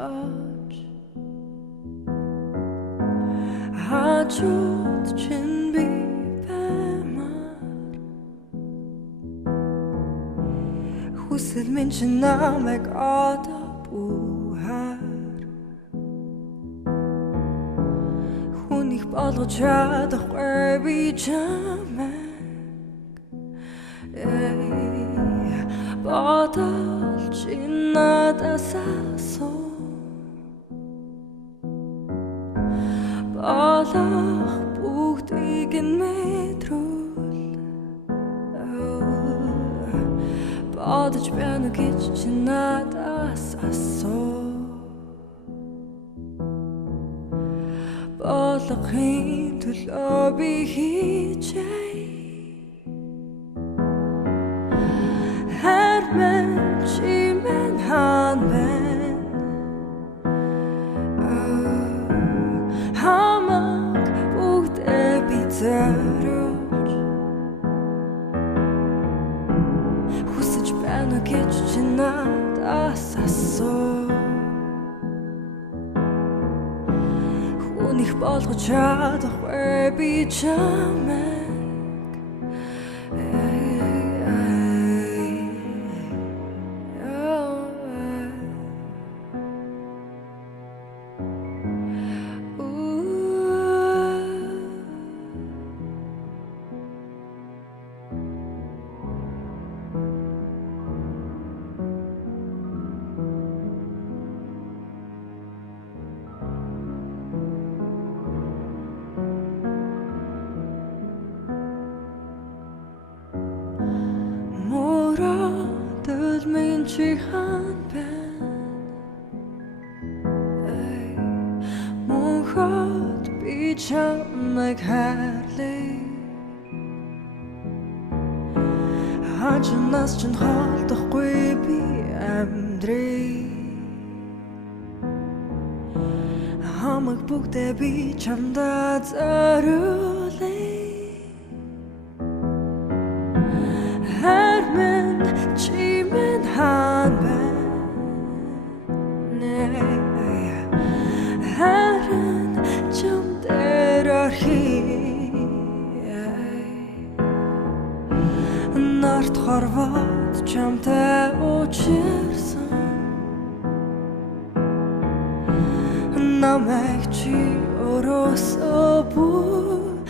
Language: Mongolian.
гаргаж хажууд чинь би баймаар хүсэл минь чи намайг одоо бухаар хүнийг болгож чадахгүй би чамайг бодолж надаас асуу болох бүгдийг нь мэдрүүл бодож байна гэж чи надаас асуу болохын төлөө би хийжээ Herman чимэн хаан байна хамаг бүгдээ би зориулж хүсэж байна гэж чи надаас асуу хүнийг болгож чадахгүй би чамайг Moradel min chi han ben Mon hart bi чамайг хайрлаа Хажуунаас ч холдохгүй би амьдрий Хамаг бүгдээ би чамдаа зориулъя Herman чимэн хаан байна Харин чам дээр орхий Нарт хорвоод чамтай учирсан Намайг чи өрөөсөө бүтүүлэх